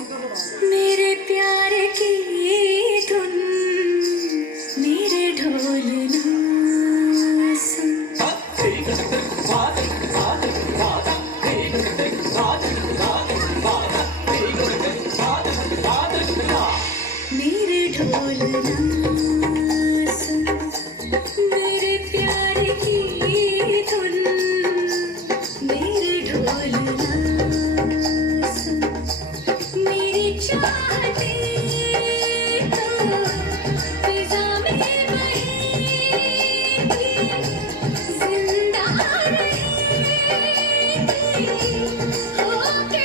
मेरे प्यार की धुन मेरे ढोल ना सुन। मेरे ढोल ना सुन, मेरे प्यार की धुन मेरे ढोल ना सुन। मेरी चाहते तो फिजा में बहेगी, जिंदा रहेगी होके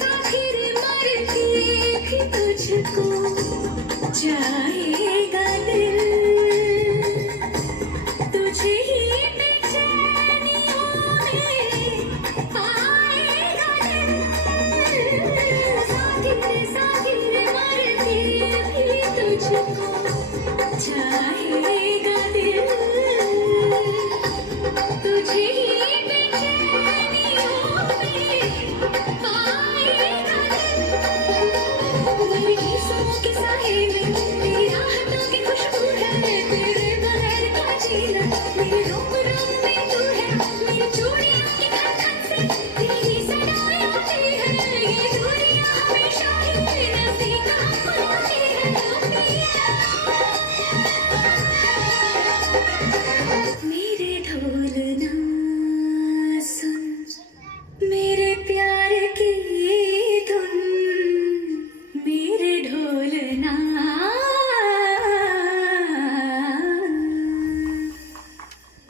साथी रे मरती भी तुझको जाएगा दिल, तुझे ही बेचैनियों में पाएगा दिल। साथी रे मरती भी तुझको जाएगा दिल, तुझे ही बेचैनियों में पाएगा दिल। वही गीतों के साए में